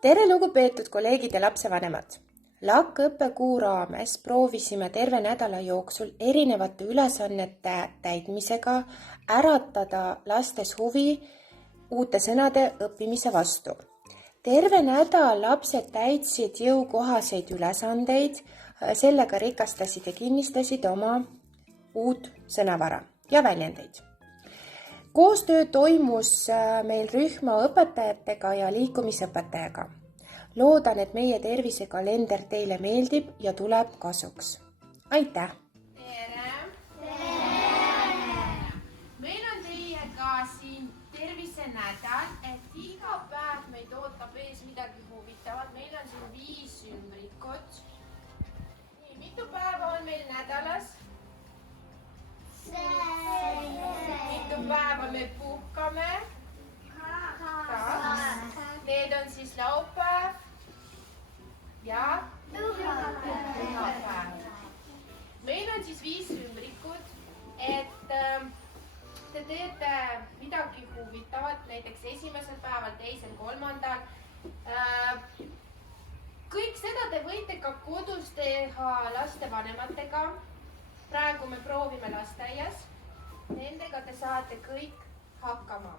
Tere lugupeetud kolleegid ja lapsevanemad! LAK-õppekuu raames proovisime terve nädala jooksul erinevate ülesannete täitmisega äratada lastes huvi uute sõnade õppimise vastu. Terve nädal lapsed täitsid jõukohaseid ülesandeid, sellega rikastasid ja kinnistasid oma uut sõnavara ja väljendeid. Koostöö toimus meil rühma õpetajatega ja liikumisõpetajaga. Loodan, et meie tervisekalender teile meeldib ja tuleb kasuks. Aitäh! Tere! Tere! Meil on teiega siin tervisenädal, et iga päev meid ootab ees midagi huvitavat. Meil on siin 5 ümbrikut. Nii, mitu päeva on meil nädalas? Mitu päeva me puhkame? 2. Need on siis laupäev ja pühapäev. Meil on siis 5 ümbrikut, et te teete midagi huvitavat, näiteks esimesel päeval, teisel, 3. Kõik seda te võite ka kodus teha lastevanematega. Praegu me proovime lasteaias. Nendega te saate kõik hakkama.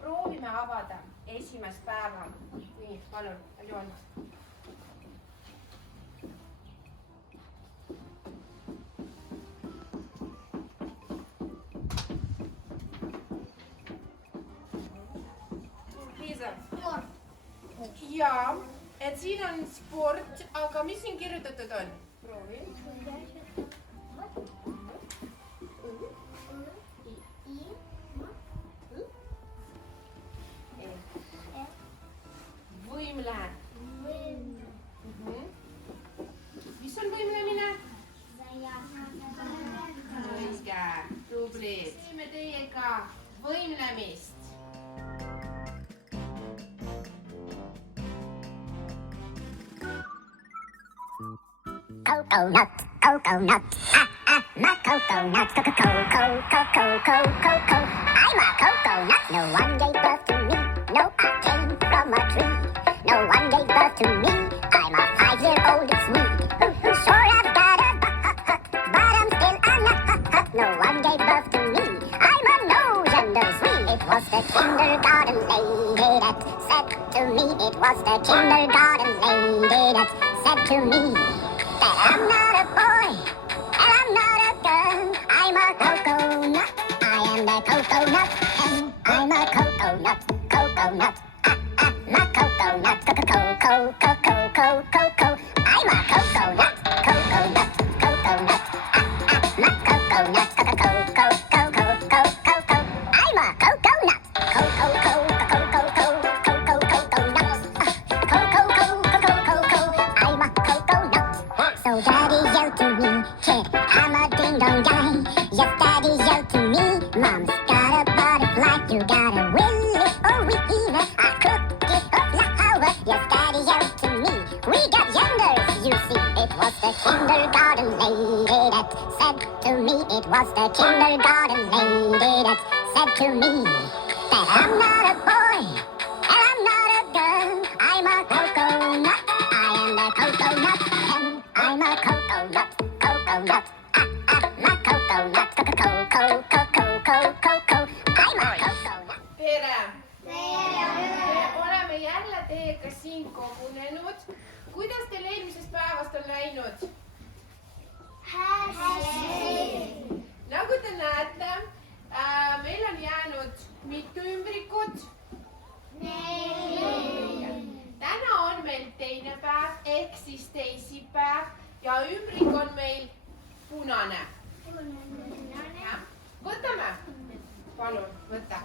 Proovime avada esimest päeva. Nii, palun, Aljona. Liisa. Jaa, et siin on sport, aga mis siin kirjutatud on? Proovi. Võimle. Mis on võimlemine? Õige, tublid. Teeme teiega võimlemist. Coconut, my coconut, co-co-co-co-co-co-co-co. I'm a coconut, no one gave birth to me. No, I came from a tree. No one gave birth to me. I'm a 5-year-old, it's me. Sure, I've got a butt, but I'm still a nut. No one gave birth to me. I'm a no gender sweet. It was the kindergarten lady that said to me. It was the kindergarten lady that said to me that I'm not a boy and I'm not a girl. I'm a coconut. I am the coconut and I'm a coconut. Coconut. My coconut. Co-co-co-co-co-co-co. I'm a coconut. Coconut. Coconut. My coconut. Co-co-co-co-co-co-co. I'm a coconut. Co-co-co-co-co-co-co-co-coconut. Co-co-co-co-co-co. I'm a coconut. So daddy yelled to me, kid, I'm a ding-dong guy. Yes, daddy yelled to me, mom's got a butterfly. You got a willy or weaver, a cookie or flower. Yes, daddy yelled to me, we got genders, you see. It was the kindergarten lady that said to me. It was the kindergarten lady that said to me that I'm not a boy and I'm not a girl. I'm a coconut. I am the coconut and I'm a coconut. Coconut. My coconut. Co-co-co-co-co-co-co. I'm a coconut. Tere! Me oleme jälle teiega siin kogunenud. Kuidas teil eelmisest päevast on läinud? Nagu te näete, meil on jäänud mitu ümbrikut? 4. Täna on meil teine päev ehk siis teisipäev ja ümbrik on meil punane. Võtame? Palun, võta.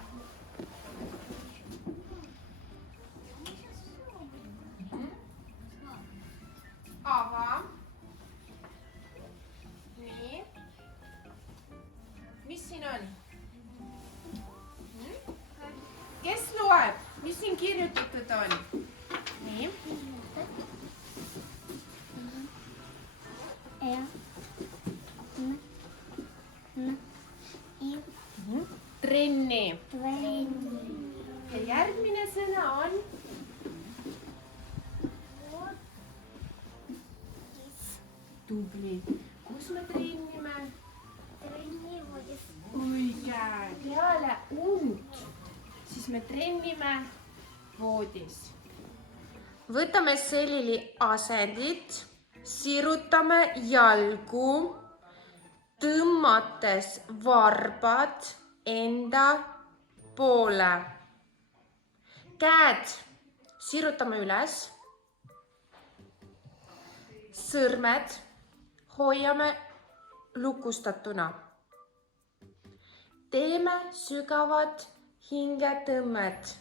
Ava. Nii. Mis siin on? Kes loeb? Mis siin kirjutatud on? Nii. Trenni. Ja järgmine sõna on tubli. Kus me trennime? Õige. Peale und siis me trennime voodis. Võtame selili asendit, sirutame jalgu, tõmmates varbad enda poole. Käed sirutame üles, sõrmed hoiame lukustatuna. Teeme sügavad hingetõmmed.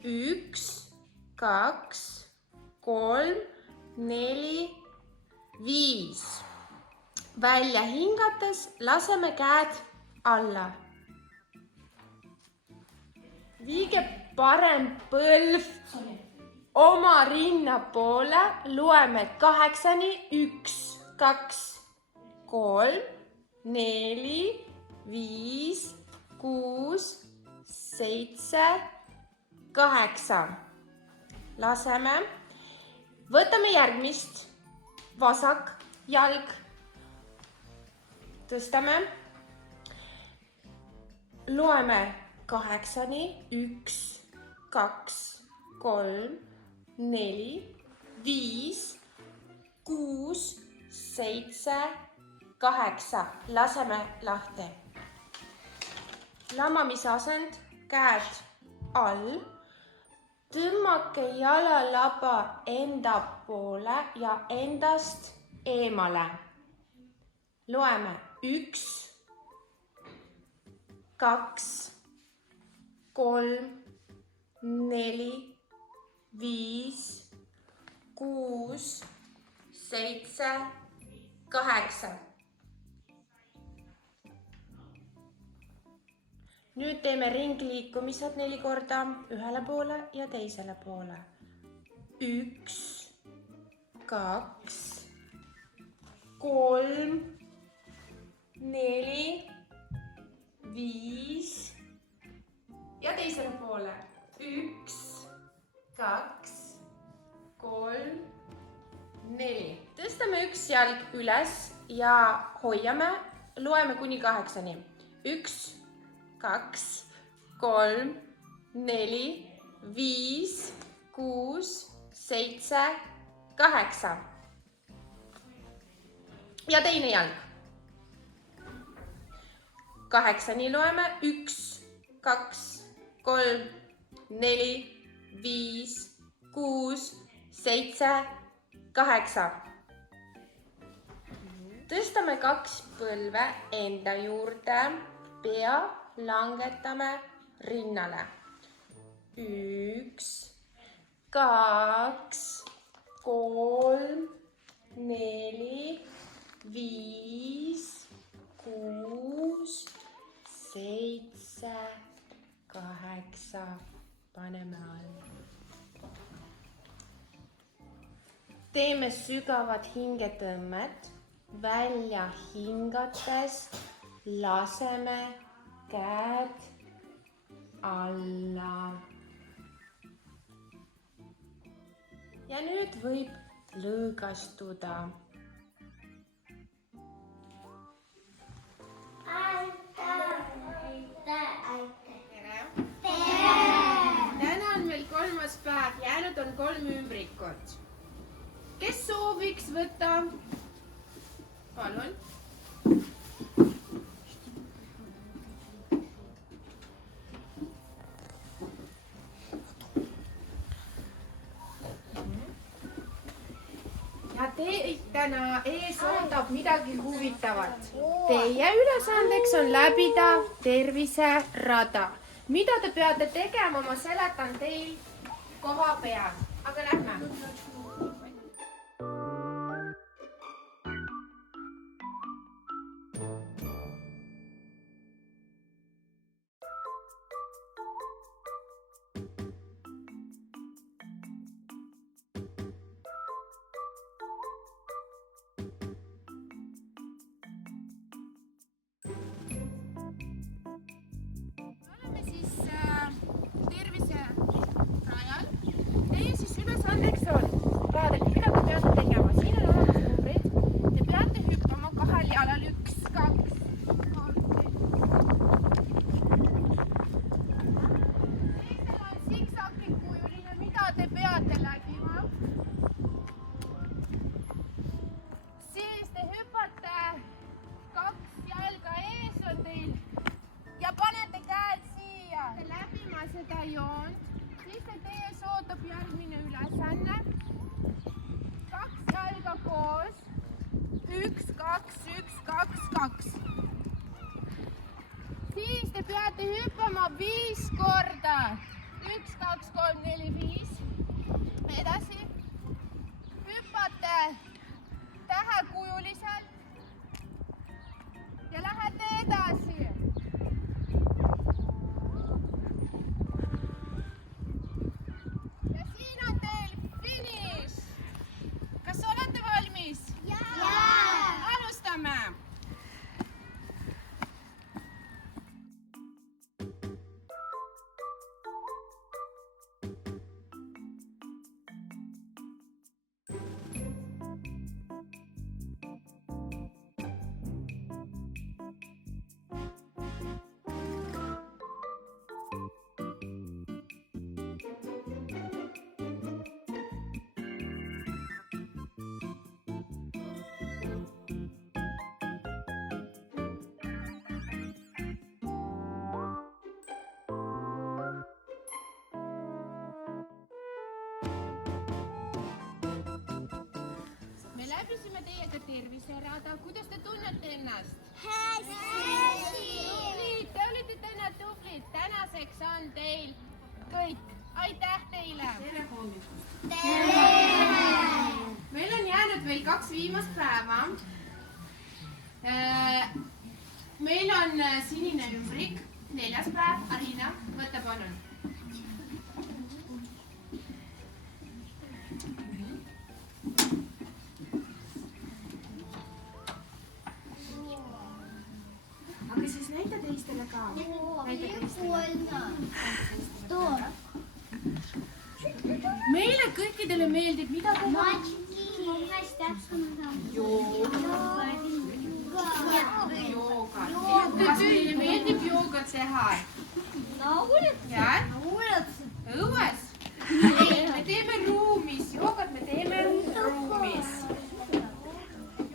1, 2, 3, 4, 5. Välja hingates laseme käed alla. Viige parem põlv oma rinna poole, loeme 8, 1, 2, 3, 4, 5, 6, 7, 8. Laseme. Võtame järgmist. Vasak jalg. Tõstame. Loeme 8, 1, 2, 3, 4, 5, 6, 7, 8. Laseme lahti. Lamamise asend, käed all. Tõmmake jalalaba enda poole ja endast eemale. Loeme 1, 2, 3, 4, 5, 6, 7, 8. Nüüd teeme ringliikumised 4 korda ühele poole ja teisele poole. 1, 2, 3, 4, 5 ja teisele poole. 1, 2, 3, 4. Tõstame üks jalg üles ja hoiame. Loeme kuni 8. 1, 2, 3, 4, 5, 6, 7, 8. Ja teine jalg. 8 loeme. 1, 2, 3, 4, 5, 6, 7, 8. Tõstame 2 põlve enda juurde. Pea langetame rinnale. 1, 2, 3, 4, 5, 6, 7, 8. Paneme all. Teeme sügavad hingetõmmed. Välja hingates laseme käed alla. Ja nüüd võib lõõgastuda. Täna on meil 3. päev, jäänud on 3 ümbrikut. Kes sooviks võtta? Palun. Ja teid täna ees ootab midagi huvitavat. Teie ülesandeks on läbida terviserada. Mida te peate tegema, ma seletan teil koha peal. Aga lähme. Oleme siis terviserajal. Teie siis ülesandeks on vaadata, mida te peate 2. Teisel on siksakikujuline, mida te peate läbima. Siis te hüppate 2 jalga ees on teil ja panete käed siia. Läbima seda joont, siis teid ees ootab järgmine ülesanne. 2 jalga koos. 1, 2, 1, 2, 2. Siis te peate hüppama 5 korda. 1, 2, 3, 4, 5. Edasi. Hüppate tähekujuliselt ja lähete edasi. Ja siin on teil finiš. Kas olete valmis? Alustame! Me läbisime teiega terviserada. Kuidas te tunnete ennast? Hästi! Te olite täna tublid. Tänaseks on teil kõik. Aitäh teile! Tere hommikust! Meil on jäänud veel 2 viimast päeva. Meil on sinine ümbrik. 4. päev. Arina, võta palun. Aga siis näita teistele ka. Meile kõikidele meeldib, mida teha? Joogat. Kas meile meeldib joogat teha? Õues? Me teeme ruumis. Joogat me teeme ruumis.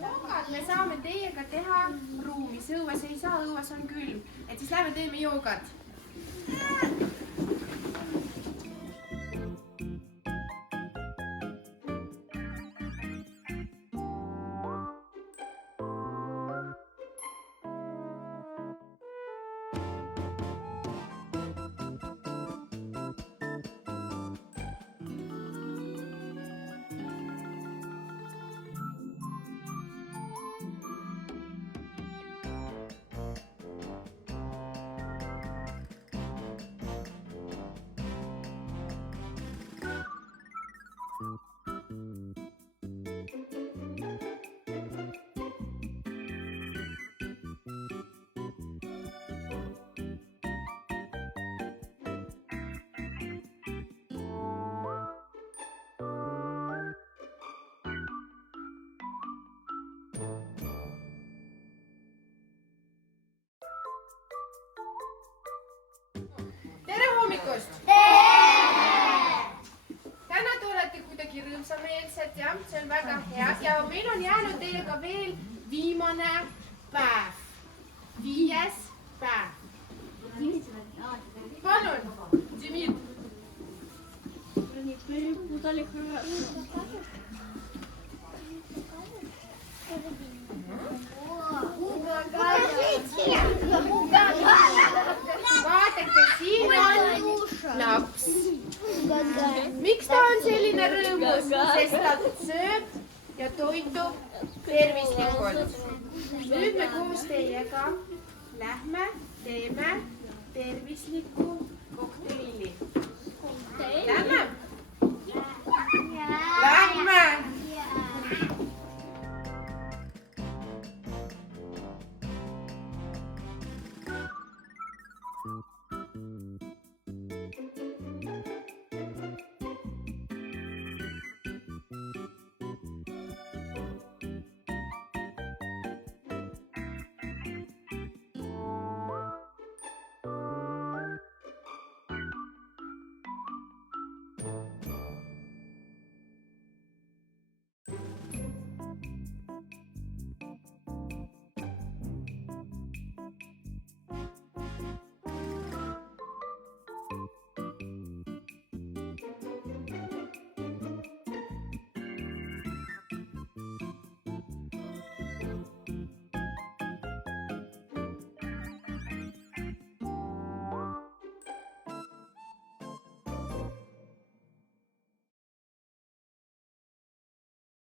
Joogat me saame teiega teha ruumis. Õues ei saa, õues on külm. Et siis lähme teeme joogat. Tere hommikust! Täna te olete kuidagi rõõmsameelsed, jah, see on väga hea. Ja meil on jäänud teiega veel viimane päev. 5. päev. Palun, Demir. Vaadake, siin on laps. Miks ta on selline rõõmus? Sest ta sööb ja toitub tervislikult. Nüüd me koos teiega lähme teeme tervisliku kokteili. Lähme!